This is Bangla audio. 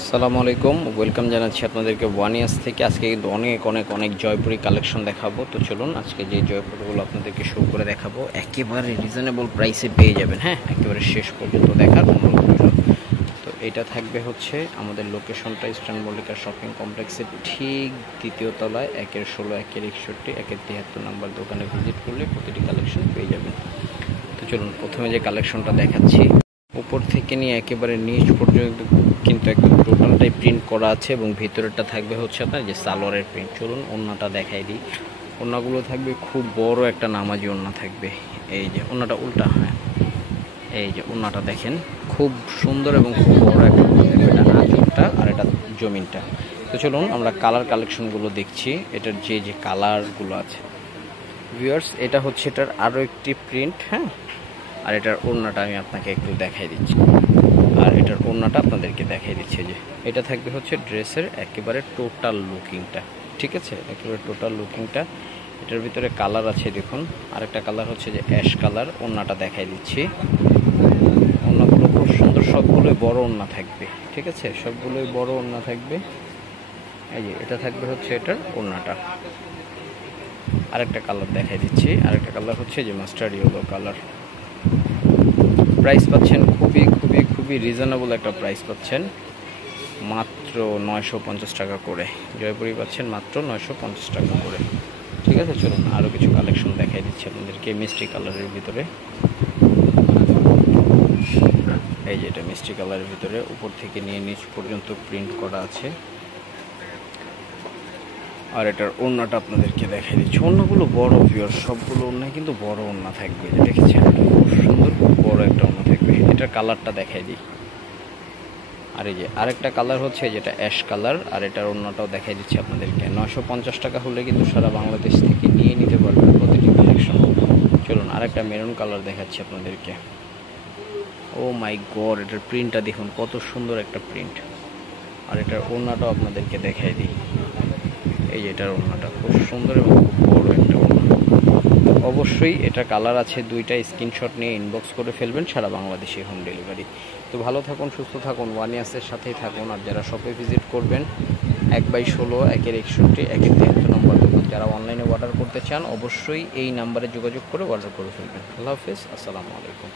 আসসালামু আলাইকুম, ওয়েলকাম জানাচ্ছি আপনাদেরকে ওয়ানিয়াস থেকে। আজকে কিন্তু অনেক জয়পুরি কালেকশন দেখাবো। তো চলুন আজকে যে জয়পুরগুলো আপনাদেরকে শো করে দেখাবো একেবারে রিজনেবল প্রাইসে পেয়ে যাবেন। হ্যাঁ, একেবারে শেষ পর্যন্ত দেখার অনুরোধ রইল। তো এটা থাকবে হচ্ছে আমাদের লোকেশনটা ইস্টার্ন মল্লিকা শপিং কমপ্লেক্সের ঠিক দ্বিতীয় তলায় 1-16, 1-61, 1-73 নাম্বার দোকানে ভিজিট করলে প্রতিটি কালেকশন পেয়ে যাবেন। তো চলুন প্রথমে যে কালেকশনটা দেখাচ্ছি, উপর থেকে নিয়ে একেবারে নিচ পর্যন্ত কিন্তু একদম টোটালটাই প্রিন্ট করা আছে এবং ভিতরেরটা থাকবে হচ্ছে আপনার যে সালোয়ারের প্রিন্ট। চলুন ওড়নাটা দেখাই দিই। ওড়নাগুলো থাকবে খুব বড় একটা নামাজি ওড়না থাকবে। এই যে ওড়নাটা উল্টা, হ্যাঁ এই যে ওড়নাটা দেখেন, খুব সুন্দর এবং খুব বড় একটা থাকবে। এটা আঁচলটা আর এটা জমিনটা। তো চলুন আমরা কালার কালেকশনগুলো দেখছি, এটার যে কালারগুলো আছে ভিউয়ার্স। এটা হচ্ছে এটার আরও একটি প্রিন্ট। হ্যাঁ, আর এটার ওড়নাটা আমি আপনাকে একটু দেখাই দিচ্ছি, আর এটার ওড়নাটা আপনাদেরকে দেখাই দিচ্ছে। যে এটা থাকবে হচ্ছে ড্রেসের একেবারে টোটাল লুকিংটা, ঠিক আছে, একেবারে টোটাল লুকিংটা। এটার ভিতরে কালার আছে দেখুন, আরেকটা কালার হচ্ছে যে অ্যাশ কালার। ওড়নাটা দেখাই দিচ্ছি, ওড়নাগুলো খুব সুন্দর, সবগুলোই বড় ওড়না থাকবে, ঠিক আছে, সবগুলোই বড় ওড়না থাকবে। এই যে এটা থাকবে হচ্ছে এটার ওড়নাটা। আরেকটা কালার দেখাই দিচ্ছি, আরেকটা কালার হচ্ছে যে মাস্টার্ড ইয়েলো কালার। প্রাইস পাচ্ছেন খুবই রিজনেবল একটা প্রাইস পাচ্ছেন, মাত্র 950 টাকা করে। জয়পুরি পাচ্ছেন মাত্র 950 টাকা করে, ঠিক আছে। চলুন আরও কিছু কালেকশন দেখাই দিচ্ছি আপনাদেরকে মিষ্টি কালারের ভিতরে। এই যে এটা মিষ্টি কালারের ভিতরে, উপর থেকে নিয়ে নিচ পর্যন্ত প্রিন্ট করা আছে। আর এটার ওড়নাটা আপনাদেরকে দেখাই দিচ্ছি। ওড়নাগুলো বড় ভিউয়ার, সবগুলো ওড়নায় কিন্তু বড় ওড়না থাকবে, দেখেছেন, খুব সুন্দর খুব বড় একটা ওড়না থাকবে। এটার কালারটা দেখাই দিই। আর এই যে আরেকটা কালার হচ্ছে যেটা অ্যাশ কালার, আর এটার ওড়নাটাও দেখাই দিচ্ছি আপনাদেরকে। 950 টাকা হলে কিন্তু সারা বাংলাদেশ থেকে নিয়ে নিতে পারবেন প্রতিটি কালেকশন। চলুন আরেকটা মেরুন কালার দেখাচ্ছি আপনাদেরকে। ও মাই গড, এটার প্রিন্টটা দেখুন, কত সুন্দর একটা প্রিন্ট। আর এটার ওড়নাটাও আপনাদেরকে দেখাই দিই। এই যে এটার ওড়নাটা খুব সুন্দর এবং খুব বড় একটা ওড়না। অবশ্যই এটা কালার আছে দুইটা, স্ক্রিনশট নিয়ে ইনবক্স করে ফেলবেন, সারা বাংলাদেশে হোম ডেলিভারি। তো ভালো থাকুন, সুস্থ থাকুন, ওয়ানিয়াসের সাথেই থাকুন। আর যারা শপে ভিজিট করবেন 1/16, 1-61, 1-73 নম্বর দোকান, যারা অনলাইনে অর্ডার করতে চান অবশ্যই এই নাম্বারে যোগাযোগ করে অর্ডার করে ফেলবেন। আল্লাহ হাফেজ, আসসালামু আলাইকুম।